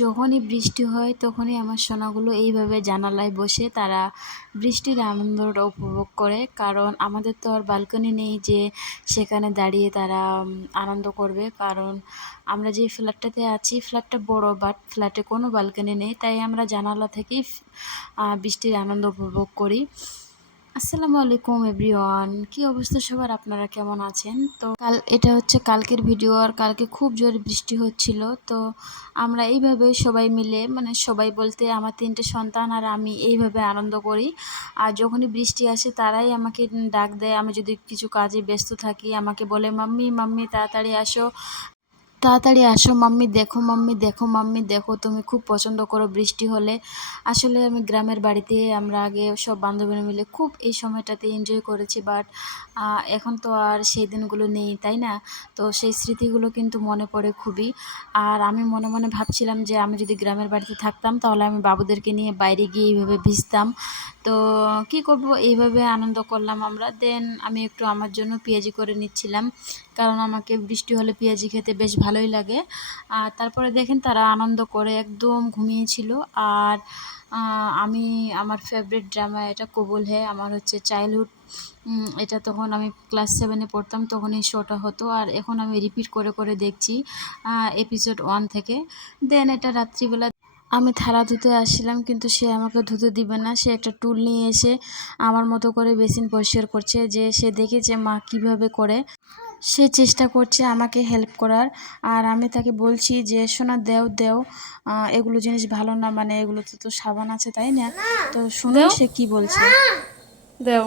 যখনই বৃষ্টি হয় তখনই আমার সোনাগুলো এইভাবে জানালায় বসে তারা বৃষ্টির আনন্দটা উপভোগ করে। কারণ আমাদের তো আর ব্যালকনি নেই যে সেখানে দাঁড়িয়ে তারা আনন্দ করবে। কারণ আমরা যে ফ্ল্যাটটাতে আছি ফ্ল্যাটটা বড়, বাট ফ্ল্যাটে কোনো ব্যালকনি নেই, তাই আমরা জানালা থেকেই বৃষ্টির আনন্দ উপভোগ করি। আসসালামু আলাইকুম এভরিওয়ান, কি অবস্থা সবার, আপনারা কেমন আছেন? তো এটা হচ্ছে কালকের ভিডিও, আর কালকে খুব জোরে বৃষ্টি হচ্ছিল। তো আমরা এইভাবে সবাই মিলে, মানে সবাই বলতে আমার 3টে সন্তান আর আমি এইভাবে আনন্দ করি। আর যখনই বৃষ্টি আসে তারাই আমাকে ডাক দেয়। আমি যদি কিছু কাজে ব্যস্ত থাকি আমাকে বলে, মাম্মি মাম্মি তাড়াতাড়ি আসো, তাড়াতাড়ি আসো মাম্মি, দেখো মাম্মি, দেখো মাম্মি, দেখো তুমি খুব পছন্দ করো বৃষ্টি হলে। আসলে আমি গ্রামের বাড়িতে আমরা আগে সব বান্ধবীরা মিলে খুব এই সময়টাতে এনজয় করেছি, বাট এখন তো আর সেই দিনগুলো নেই, তাই না? তো সেই স্মৃতিগুলো কিন্তু মনে পড়ে খুবই। আর আমি মনে মনে ভাবছিলাম যে আমি যদি গ্রামের বাড়িতে থাকতাম তাহলে আমি বাবুদেরকে নিয়ে বাইরে গিয়ে এইভাবে ভিজতাম। তো কি করব, এইভাবে আনন্দ করলাম আমরা। দেন আমি একটু আমার জন্য পেঁয়াজি করে নিচ্ছিলাম, কারণ আমাকে বৃষ্টি হলে পেঁয়াজি খেতে বেশ ভালোই লাগে। আর তারপরে দেখেন তারা আনন্দ করে একদম ঘুমিয়েছিল। আর আমি আমার ফেভারিট ড্রামা এটা কবুল হ্যাঁ, আমার হচ্ছে চাইল্ডহুড। এটা তখন আমি ক্লাস 7-এ পড়তাম, তখন এই শোটা হতো। আর এখন আমি রিপিট করে করে দেখছি এপিসোড 1 থেকে। দেন এটা রাত্রিবেলা আমি থালা ধুতে আসছিলাম, কিন্তু সে আমাকে ধুতে দিবে না। সে একটা টুল নিয়ে এসে আমার মতো করে বেসিন পরিষ্কার করছে, যে সে দেখেছে মা কিভাবে করে। সে চেষ্টা করছে আমাকে হেল্প করার। আর আমি তাকে বলছি যে সোনা দেও দেও, এগুলো জিনিস ভালো না, মানে এগুলোতে তো সাবান আছে তাই না? তো শুনুন দেও সে কি বলছে। দেও।